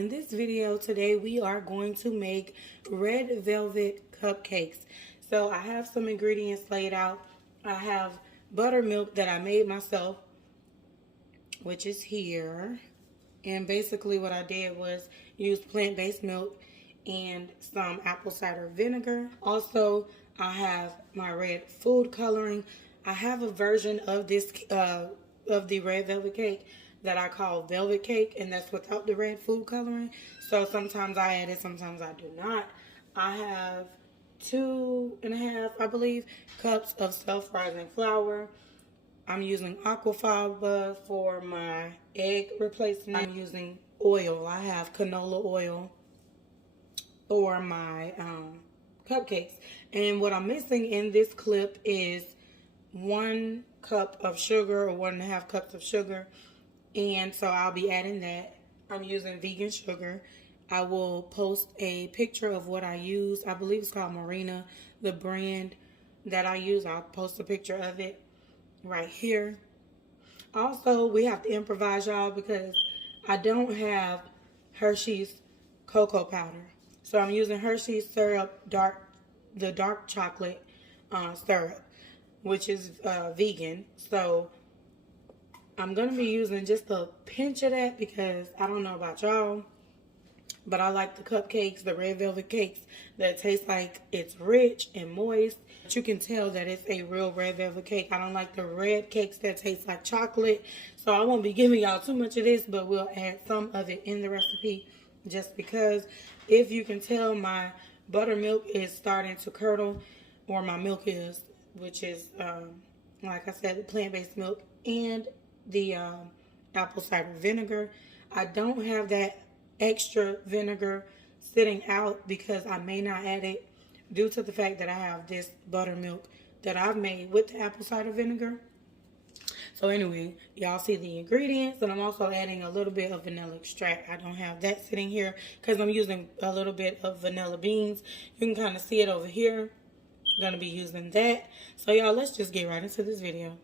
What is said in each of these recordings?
In this video today, we are going to make red velvet cupcakes. So I have some ingredients laid out. I have buttermilk that I made myself, which is here. And basically what I did was use plant-based milk and some apple cider vinegar. Also, I have my red food coloring. I have a version of this of the red velvet cake that I call velvet cake, and that's without the red food coloring. So sometimes I add it, sometimes I do not. I have 2.5, I believe, cups of self-rising flour. I'm using aquafaba for my egg replacement. I'm using oil. I have canola oil for my cupcakes. And what I'm missing in this clip is 1 cup of sugar, or 1.5 cups of sugar. And so I'll be adding that. I'm using vegan sugar. I will post a picture of what I use. I believe it's called Marina, the brand that I use. I'll post a picture of it right here. Also, we have to improvise, y'all, because I don't have Hershey's cocoa powder. So I'm using Hershey's syrup, the dark chocolate syrup, which is vegan. So I'm going to be using just a pinch of that because I don't know about y'all, but I like the cupcakes, the red velvet cakes that taste like it's rich and moist. But you can tell that it's a real red velvet cake. I don't like the red cakes that taste like chocolate. So I won't be giving y'all too much of this, but we'll add some of it in the recipe just because. If you can tell, my buttermilk is starting to curdle, or my milk is, which is, like I said, the plant-based milk and the apple cider vinegar. I don't have that extra vinegar sitting out because I may not add it due to the fact that I have this buttermilk that I've made with the apple cider vinegar. So anyway, y'all see the ingredients, and I'm also adding a little bit of vanilla extract. I don't have that sitting here because I'm using a little bit of vanilla beans. You can kind of see it over here. I'm going to be using that. So y'all, let's just get right into this video.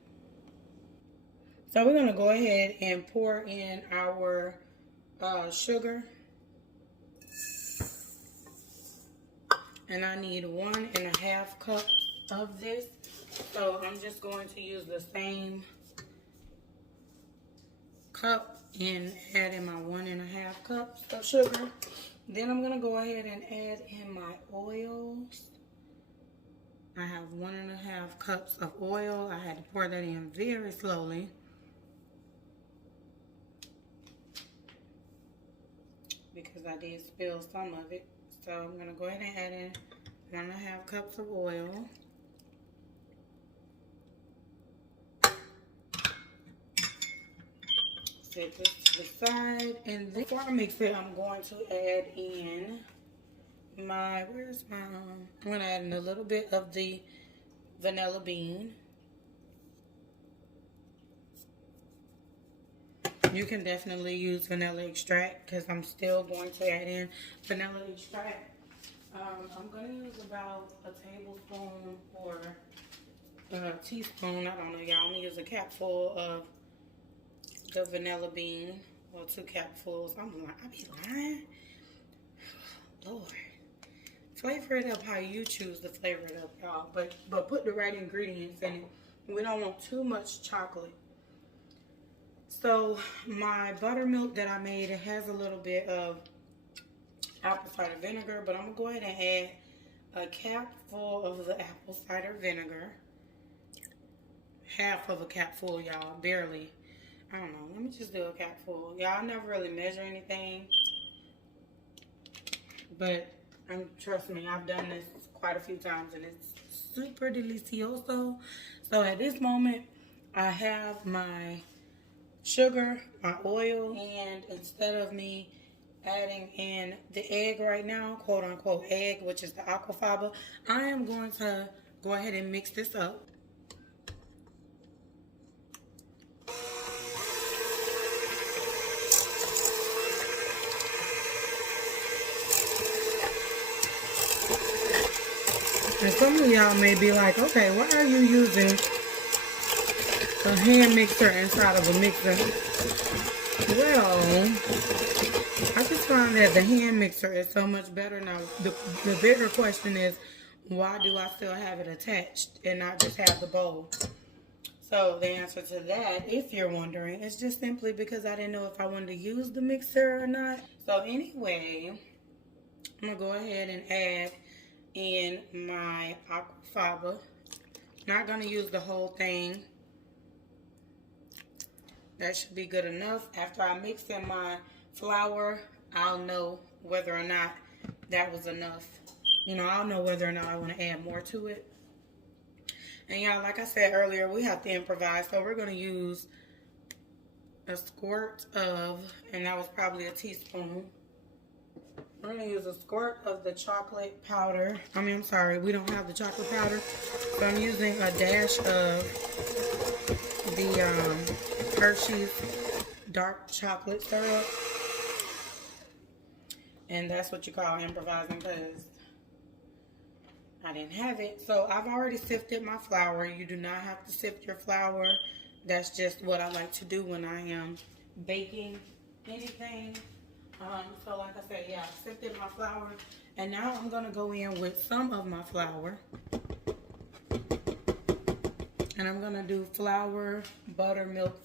So we're going to go ahead and pour in our sugar. And I need 1.5 cups of this. So I'm just going to use the same cup and add in my 1.5 cups of sugar. Then I'm going to go ahead and add in my oils. I have 1.5 cups of oil. I had to pour that in very slowly, because I did spill some of it. So I'm going to go ahead and add in 1.5 cups of oil. Set this to the side. And then before I mix it, I'm going to add in my, I'm going to add in a little bit of the vanilla bean. You can definitely use vanilla extract because I'm still going to add in vanilla extract. I'm going to use about a tablespoon or a teaspoon. I don't know, y'all. I'm going to use a capful of the vanilla bean, or 2 capfuls. I be lying. Lord. Flavor it up how you choose to flavor it up, y'all. But put the right ingredients in it. We don't want too much chocolate. So my buttermilk that I made, it has a little bit of apple cider vinegar, but I'm going to go ahead and add a capful of the apple cider vinegar. Half of a capful, y'all, barely. I don't know, let me just do a capful. Y'all, never really measure anything, but trust me, I've done this quite a few times, and it's super delicioso. So at this moment, I have my sugar, my oil, and instead of me adding in the egg right now, quote unquote egg, which is the aquafaba, I am going to go ahead and mix this up. And some of y'all may be like, okay, why are you using a hand mixer inside of a mixer? Well, I just just find that the hand mixer is so much better now. The bigger question is, why do I still have it attached and not just have the bowl? So the answer to that, if you're wondering, is just simply because I didn't know if I wanted to use the mixer or not. So anyway, I'm going to go ahead and add in my aquafaba. Not going to use the whole thing. That should be good enough. After I mix in my flour, I'll know whether or not that was enough. You know, I'll know whether or not I want to add more to it. And y'all, like I said earlier, we have to improvise. So we're going to use a squirt of, and that was probably a teaspoon. We're going to use a squirt of the chocolate powder. I'm sorry, we don't have the chocolate powder. So I'm using a dash of the Hershey's dark chocolate syrup. And that's what you call improvising, because I didn't have it. So I've already sifted my flour. You do not have to sift your flour. That's just what I like to do when I am baking anything. So like I said, yeah, I sifted my flour. And now I'm going to go in with some of my flour. And I'm going to do flour, buttermilk,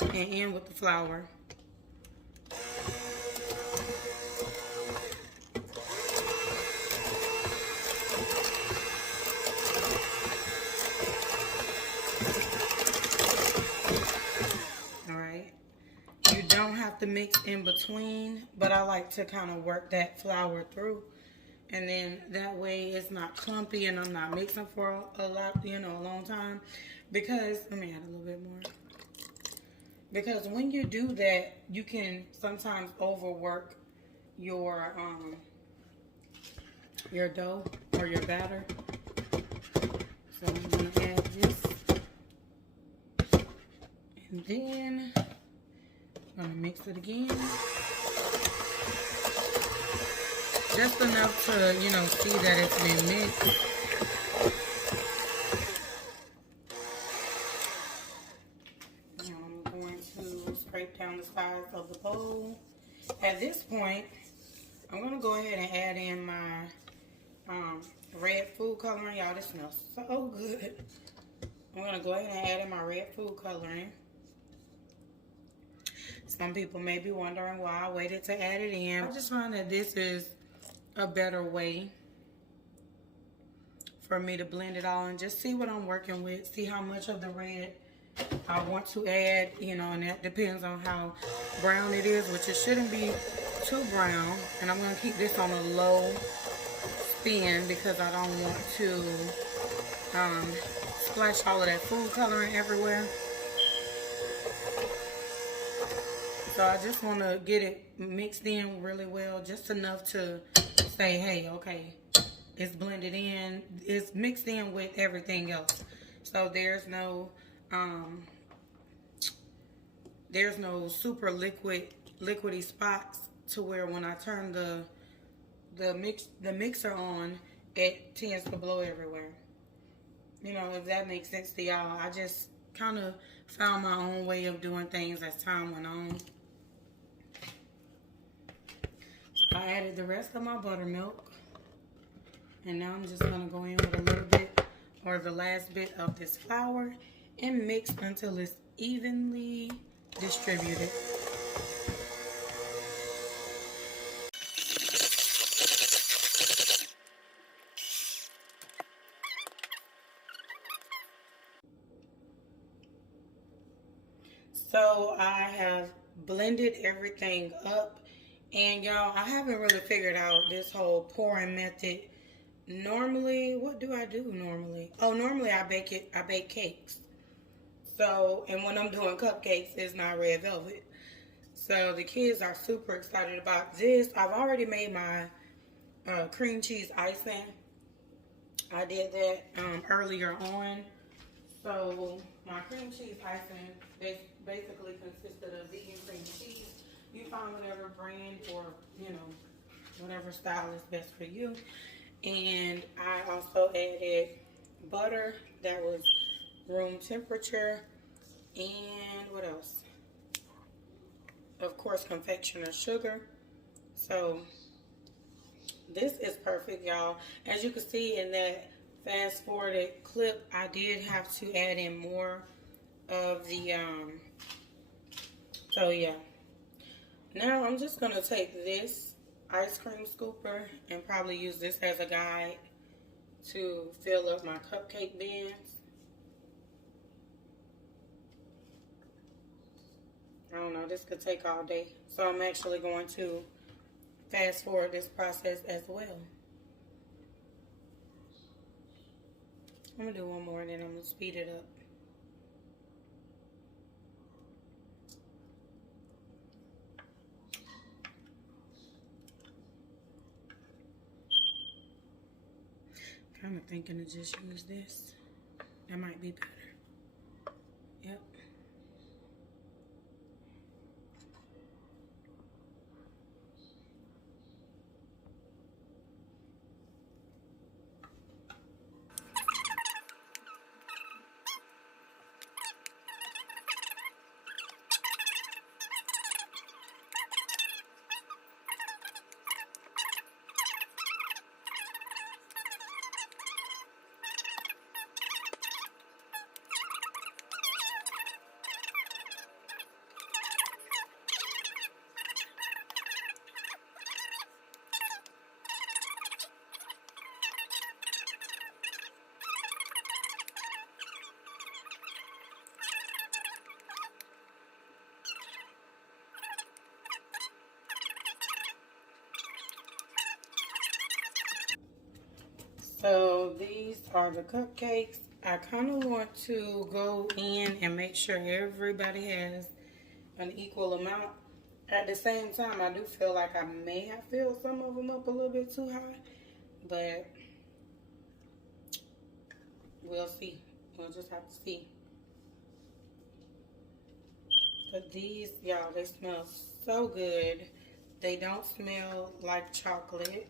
and end with the flour. To mix in between, but I like to kind of work that flour through, and then that way it's not clumpy and I'm not mixing for a lot, you know, a long time. Because let me add a little bit more, because when you do that, you can sometimes overwork your dough or your batter. So I'm gonna add this, and then I'm gonna mix it again. Just enough to, you know, see that it's been mixed. Now I'm going to scrape down the sides of the bowl. At this point, I'm gonna go ahead and add in my red food coloring. Y'all, this smells so good. I'm gonna go ahead and add in my red food coloring. Some people may be wondering why I waited to add it in. I just find that this is a better way for me to blend it all and just see what I'm working with. See how much of the red I want to add, you know, and that depends on how brown it is, which it shouldn't be too brown. And I'm going to keep this on a low spin because I don't want to splash all of that food coloring everywhere. So I just want to get it mixed in really well, just enough to say, hey, okay, it's blended in, it's mixed in with everything else. So there's no super liquidy spots to where when I turn the mixer on, it tends to blow everywhere. You know, if that makes sense to y'all. I just kind of found my own way of doing things as time went on. I added the rest of my buttermilk, and now I'm just going to go in with a little bit, or the last bit of this flour, and mix until it's evenly distributed. So I have blended everything up. And y'all, I haven't really figured out this whole pouring method. Normally, what do I do normally? Oh, normally I bake cakes. So, and when I'm doing cupcakes, it's not red velvet. So the kids are super excited about this. I've already made my cream cheese icing. I did that earlier on. So my cream cheese icing basically consisted of vegan cream cheese. You find whatever brand or, you know, whatever style is best for you. And I also added butter that was room temperature. And what else? of course, confectioner sugar. So this is perfect, y'all. As you can see in that fast forwarded clip, I did have to add in more of the, so yeah. Now I'm just going to take this ice cream scooper and probably use this as a guide to fill up my cupcake bins. I don't know, this could take all day. So I'm actually going to fast forward this process as well. I'm going to do one more and then I'm going to speed it up. Kind of thinking to just use this. That might be better. Yep. So these are the cupcakes. I kind of want to go in and make sure everybody has an equal amount. At the same time, I do feel like I may have filled some of them up a little bit too high, but we'll see. We'll just have to see. But these, y'all, they smell so good. They don't smell like chocolate,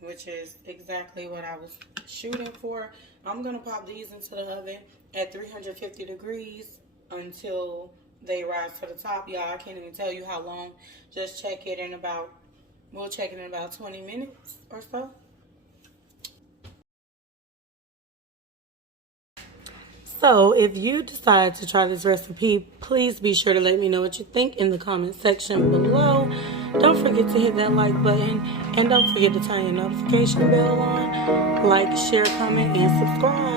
which is exactly what I was shooting for. I'm going to pop these into the oven at 350 degrees until they rise to the top. Y'all, I can't even tell you how long. Just check it in about, we'll check it in about 20 minutes or so. So if you decide to try this recipe, please be sure to let me know what you think in the comment section below. Don't forget to hit that like button and don't forget to turn your notification bell on. Like, share, comment, and subscribe.